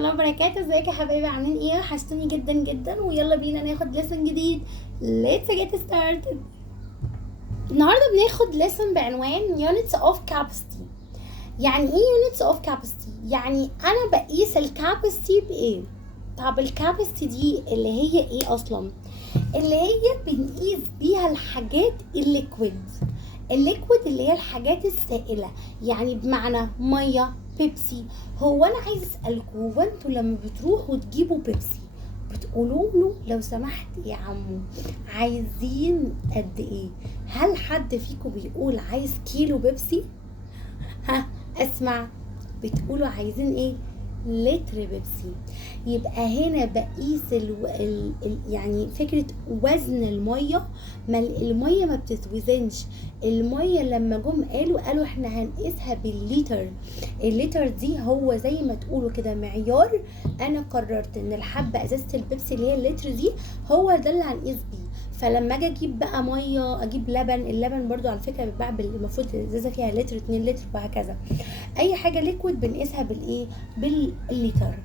السلام وبركاته. ازيك يا حبايبي؟ عاملين ايه؟ وحشتوني جدا جدا، ويلا بينا ناخد ليسن جديد. Let's get started. النهارده بناخد ليسن بعنوان units of capacity. يعني ايه units of capacity؟ يعني انا بقيس الكاباسيتي بايه؟ طب الكاباسيتي دي اللي هي ايه اصلا؟ اللي هي بنقيس بيها الحاجات الليكويد اللي هي الحاجات السائله، يعني بمعنى ميه، بيبسي. هو انا عايز اسالكم، هو انتوا لما بتروحوا تجيبوا بيبسي بتقولوا له لو سمحت يا عمو عايزين قد ايه؟ هل حد فيكم بيقول عايز كيلو بيبسي؟ ها اسمع، بتقولوا عايزين ايه؟ لتر بيبسي. يبقى هنا بقيس يعني فكرة وزن المية. ما المية ما بتتوزنش. المية لما جم قالوا احنا هنقيسها بالليتر. الليتر دي هو زي ما تقولوا كده معيار. انا قررت ان الحبة ازازة البيبسي اللي هي اللتر دي هو ده اللي هنقيس بيه. فلما اجي اجيب بقى ميه، اجيب لبن، اللبن برضو على فكره بيتباع المفروض الازازه فيها لتر 2 لتر وهكذا. اي حاجه ليكويد بنقيسها بالايه؟ بالليتر.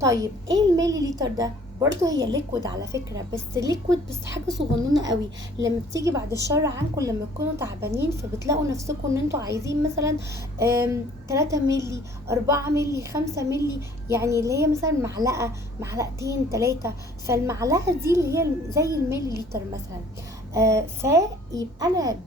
طيب ايه الميلي لتر ده؟ برضو هي ليكويد على فكره، بس ليكويد بس حاجه صغنونه قوي. لما بتيجي بعد الشر عنكم لما تكونوا تعبانين فبتلاقوا نفسكم ان انتوا عايزين مثلا 3 ملي، 4 ملي، 5 ملي، يعني اللي هي مثلا معلقه، معلقتين، 3. فالمعلقه دي اللي هي زي الميلي لتر مثلا. فيبقى انا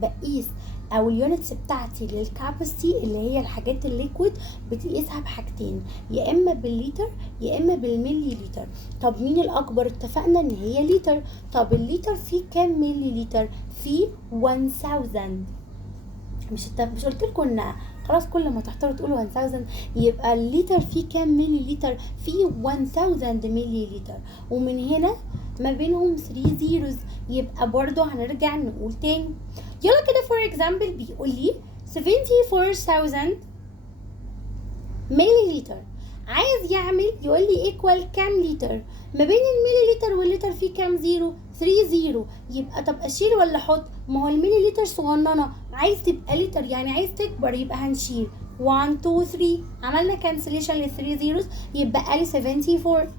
بقيس او اليونتس بتاعتي للكاباسيتي اللي هي الحاجات الليكويد بتقيسها بحاجتين، يا اما بالليتر يا اما بالملي لتر. طب مين الاكبر؟ اتفقنا ان هي لتر. طب الليتر فيه كام ملي لتر؟ فيه 1000. مش قلت لكم ان خلاص كل ما تحتاروا تقولوا 1000؟ يبقى الليتر فيه كام ملي لتر؟ فيه 1000 ملي لتر. ومن هنا ما بينهم 3 زيروز، يبقى برضو هنرجع نقول تاني. يلا كده فور اكزامبل بيقول لي 74,000 ملي لتر. عايز يعمل يقول لي ايكوال كام لتر؟ ما بين الملي لتر واللتر فيه كام زيرو؟ 3 زيرو. يبقى طب اشيل ولا احط؟ ما هو الملي لتر صغننه، عايز تبقى لتر يعني عايز تكبر، يبقى هنشيل 1 2 3. عملنا كانسليشن لل 3 زيروز، يبقى لي 74.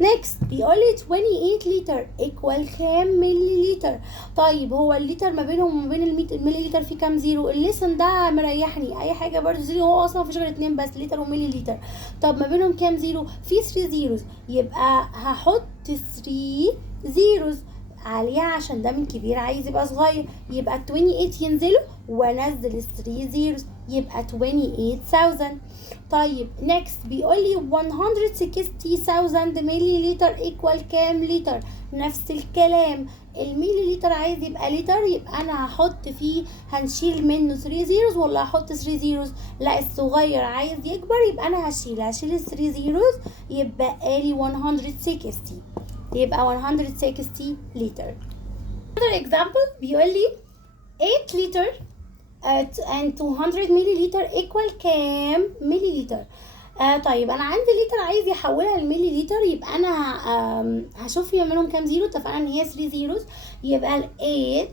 نيكست بيقول لي 28 لتر ايكوال كام ملي لتر؟ طيب هو الليتر ما بينهم وما بين الملي لتر في كام زيرو؟ الليسن ده مريحني، اي حاجه برضه زيرو، هو اصلا مفيش غير 2 بس، لتر وملي لتر. طب ما بينهم كام زيرو؟ في 3 زيروز، يبقى هحط 3 زيروز عليها عشان ده من كبير عايز يبقى صغير، يبقى 28 ينزلوا وانزل ال 3 زيروز، يبقى 28,000. طيب نيكست بيقول لي 160,000 ملي لتر ايكوال كام لتر؟ نفس الكلام، الميلي لتر عايز يبقى لتر، يبقى انا هحط فيه، هنشيل منه 3 زيروز ولا هحط 3 زيروز؟ لا الصغير عايز يكبر، يبقى انا هشيل ال 3 زيروز، يبقى لي 160، يبقى 160 لتر. another example بيقول لي 8 لتر and 200 ملي لتر equal كام ملي لتر؟ طيب انا عندي لتر عايز يحولها لملي لتر، يبقى انا هشوف منهم كام زيرو. اتفقنا ان هي 3 زيروز، يبقى ال 8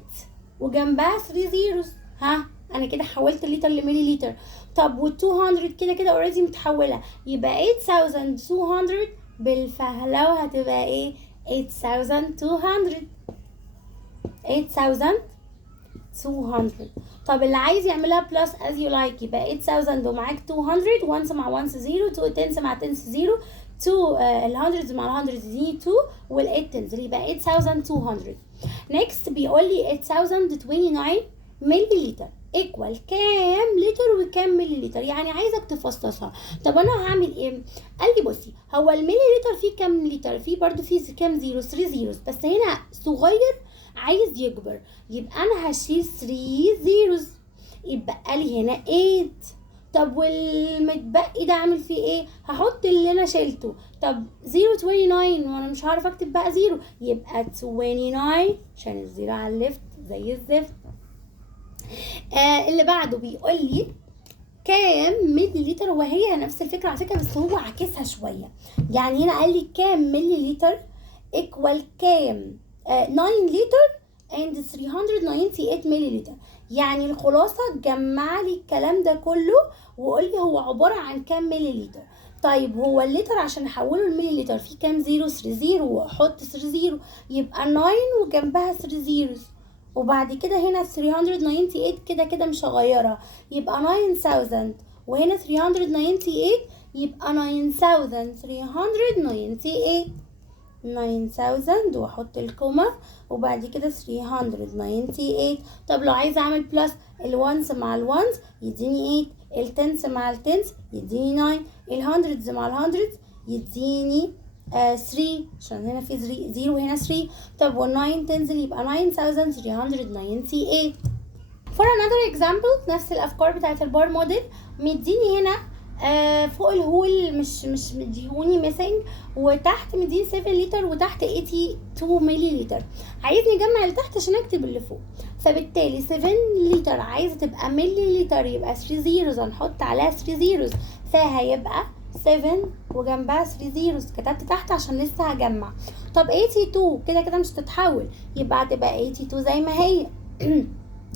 وجنبها 3 زيروز. ها انا كده حولت الليتر لملي لتر. طب وال 200 كده كده اوريدي متحوله، يبقى 8200 بالفهلوه هتبقى ايه؟ 8200. 8200. طب اللي عايز يعملها بلس as you like، يبقى 8000 ومعاك 200، 1 مع 1 0، 2 10 مع 10 0، 2 ال100 مع ال100 دي 2، وال8 تنزل يبقى 8200. next بيقول لي 8029 ملي لتر ايكوال كام لتر وكام ملي لتر؟ يعني عايزك تفصصها. طب انا هعمل ايه؟ قال لي بصي، هو الملي لتر فيه كام لتر؟ فيه برضو فيه كام زيرو؟ 3 زيروز، بس هنا صغير عايز يكبر، يبقى انا هشيل 3 زيروز، يبقى لي هنا 8. طب والمتبقي ده اعمل فيه ايه؟ هحط اللي انا شيلته. طب 029 وانا مش هعرف اكتب بقى زيرو، يبقى 29 عشان الزيرو على الليفت زي الزفت. اللي بعده بيقول لي كام ملي لتر، وهي نفس الفكره على فكره بس هو عاكسها شويه. يعني هنا قال لي كام ملي لتر ايكوال كام 9 لتر and 398 ملي لتر. يعني الخلاصه جمع لي الكلام ده كله وقول لي هو عباره عن كام ملي لتر. طيب هو الليتر عشان احوله الملي لتر فيه كام زيرو؟ 3 زيرو، واحط 3 زيرو يبقى 9 وجنبها 3 زيروز، وبعد كده هنا 398 كده كده مش هغيرها يبقى 9000، وهنا 398 يبقى 9398 9000 واحط الكوما وبعد كده 398. طب لو عايزه اعمل بلس، الوانس مع الوانس يديني 8، التنس مع التنس يديني 9، الهندردز مع الهندردز يديني 3 عشان هنا في 0 وهنا 3. طب وال9 تنزل يبقى 9398. For another example نفس الافكار بتاعت البار موديل، مديني هنا فوق الهول مش مديهوني ميسنج، وتحت مديني 7 لتر وتحت 82 ملي لتر. عايزني اجمع اللي تحت عشان اكتب اللي فوق، فبالتالي 7 لتر عايزه تبقى ملي لتر يبقى 3 زيروز، هنحط عليها 3 زيروز فهيبقى 7 وجنبها 3 زيروز، كتبت تحت عشان لسه هجمع. طب 82 كده كده مش تتحول يبقى هتبقى 82 زي ما هي.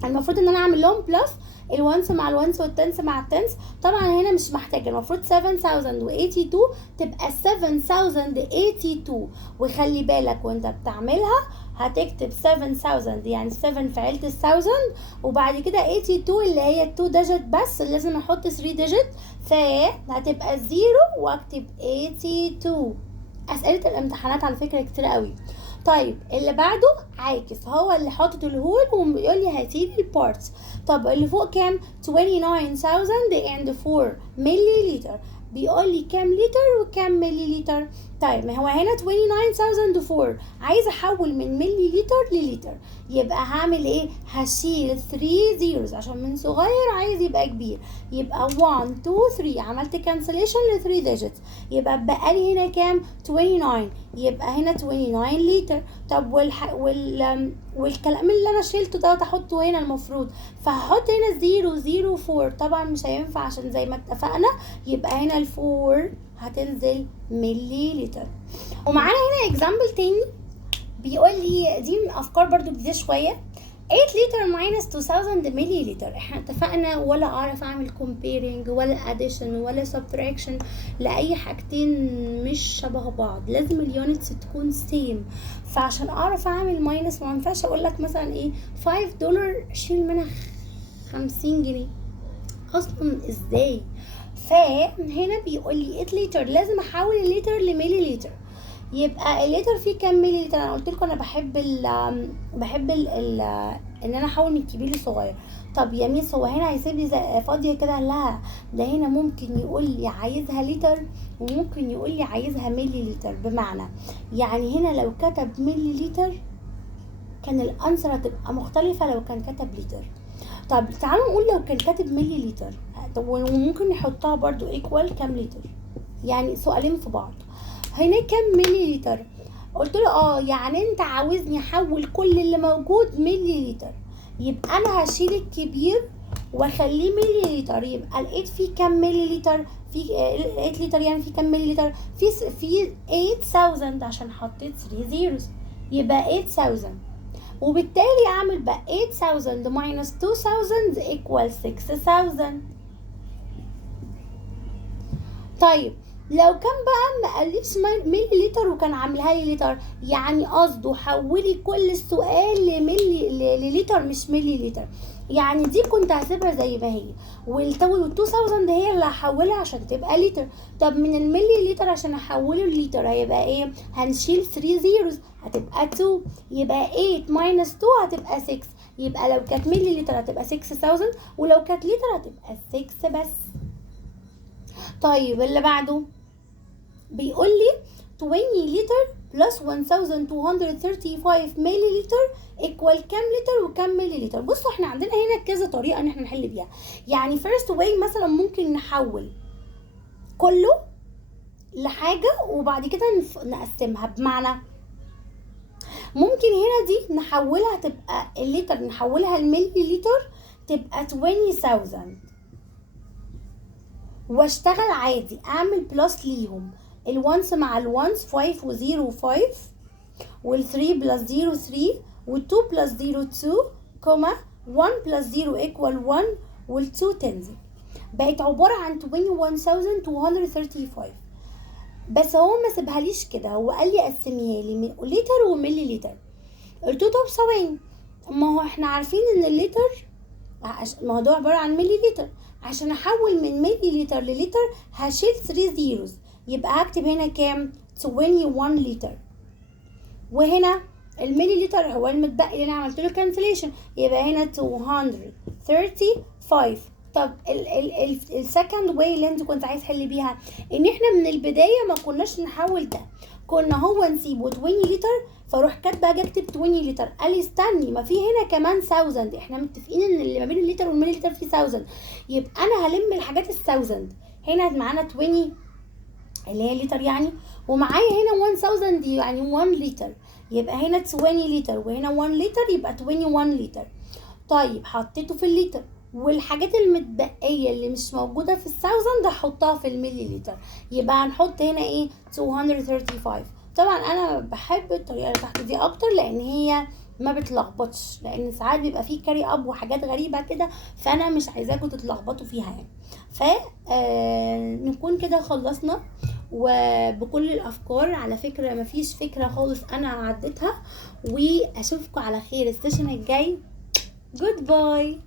المفروض ان انا اعمل لهم بلس، الوانس مع الوانس والتنس مع التنس، طبعا هنا مش محتاجه، المفروض 7082 تبقى 7082. وخلي بالك وانت بتعملها هتكتب 7000 يعني 7 في عيله ال 1000 وبعد كده 82 اللي هي 2 ديجيت بس لازم احط 3 ديجيت فهتبقى 0 واكتب 82. اسئله الامتحانات على فكره كتير قوي. طيب اللي بعده عاكس، هو اللي حاطط الهول ويقول لي هاتيلي البارتس. طب اللي فوق كام؟ 29004 ملي لتر، بيقول لي كام لتر وكام ملي لتر. طيب ما هو هنا 29004 عايز احول من ملي لتر للتر، يبقى هعمل ايه؟ هشيل 3 زيروز عشان من صغير عايز يبقى كبير، يبقى 1 2 3 عملت كانسليشن ل 3 ديجيتس، يبقى بقى لي هنا كام؟ 29، يبقى هنا 29 لتر. طب والكلام اللي انا شيلته ده احطه هنا المفروض، فهحط هنا 004 طبعا مش هينفع عشان زي ما اتفقنا، يبقى هنا الفور هتنزل ملي لتر. ومعانا هنا اكزامبل تاني بيقول لي دي من افكار برضو جديده شويه، 8 لتر minus 2000 ملي لتر. احنا اتفقنا ولا اعرف اعمل comparing ولا addition ولا subtraction لاي حاجتين مش شبه بعض، لازم اليونتس تكون سيم. فعشان اعرف اعمل ماينس ما ينفعش اقول لك مثلا ايه $5 شيل منها 50 جنيه اصلا ازاي. فهنا بيقول لي 8 لتر لازم احول الليتر لملي لتر، يبقى الليتر فيه كام ملي لتر؟ انا قلت لكم انا بحب ان انا احول من الكبير للصغير. طب يا ميس هو هنا هيسيب لي فاضيه كده؟ لا، ده هنا ممكن يقول لي عايزها لتر وممكن يقول لي عايزها ملي لتر. بمعنى يعني هنا لو كتب ملي لتر كان الانسر هتبقى مختلفه لو كان كتب لتر. طب تعالوا نقول لو كان كاتب ملي لتر، طب وممكن نحطها برضو ايكوال كام لتر، يعني سؤالين في بعض. هنا كام ملي لتر؟ قلت له يعني انت عاوزني احول كل اللي موجود ملي لتر، يبقى انا هشيل الكبير واخليه ملي لتر، يبقى لقيت فيه كام ملي لتر؟ في 8 لتر يعني في كام ملي لتر؟ في 8000 عشان حطيت 3 زيروز يبقى 8000، وبالتالي اعمل بقى 8000 minus 2000 equal 6000. طيب لو كان بقى ما قاليش ملي لتر وكان عاملها لي لتر، يعني قصده حولي كل السؤال للتر مش ملي لتر، يعني دي كنت هسيبها زي ما هي، وال2000 هي اللي هحولها عشان تبقى لتر. طب من الملي لتر عشان احوله للتر هيبقى ايه؟ هنشيل 3 زيروز هتبقى 2، يبقى 8 minus 2 هتبقى 6، يبقى لو كانت ملي لتر هتبقى 6000 ولو كانت لتر هتبقى 6 بس. طيب اللي بعده بيقول لي 20 لتر plus 1235 ملي لتر equal كام لتر وكام ملي لتر. بصوا احنا عندنا هنا كذا طريقه ان احنا نحل بيها، يعني first way مثلا ممكن نحول كله لحاجه وبعد كده نقسمها. بمعنى ممكن هنا دي نحولها تبقى اللتر نحولها الملي لتر تبقى 20000 واشتغل عادي اعمل بلس ليهم، الوانس مع الوانس 5 و0 5 وال3 بلس 0 3 وال2 بلس 0 2 كوما 1 بلس 0 equal 1 وال2 تنزل. بقت عبارة عن 21235. بس هو ما سابهاليش كده، هو قال لي قسميها لي لتر وملي لتر. قلت له طب ثواني، ما هو احنا عارفين ان اللتر الموضوع عبارة عن ملي لتر، عشان احول من ملي لتر للتر هشيل 3 زيروز، يبقى هكتب هنا كام؟ 21 لتر. وهنا الملي لتر هو المتبقي اللي انا عملت له كانسليشن، يبقى هنا 235. طب السكند واي اللي انت كنت عايز تحل بيها، ان احنا من البدايه ما كناش نحول ده، كنا هو نسيبه 20 لتر، فاروح كاتبه اجي اكتب 20 لتر. قال لي استني، ما في هنا كمان 1000، احنا متفقين ان اللي ما بين اللتر والملي لتر في 1000، يبقى انا هلم الحاجات ال 1000. هنا معانا 20 اللي هي لتر يعني، ومعايا هنا 1000 دي يعني 1 لتر، يبقى هنا 20 لتر وهنا 1 لتر، يبقى 21 لتر. طيب حطيته في اللتر، والحاجات المتبقيه اللي مش موجوده في ال1000 هحطها في الملي لتر، يبقى هنحط هنا ايه؟ 235. طبعا انا بحب الطريقه اللي تحت دي اكتر، لان هي ما بتلخبطش، لان ساعات بيبقى فيه كاري اب وحاجات غريبه كده، فانا مش عايزاكم تتلخبطوا فيها يعني. ف نكون كده خلصنا وبكل الافكار. على فكره مفيش فكره خالص انا عديتها، واشوفكم على خير السيشن الجاي. جود باي.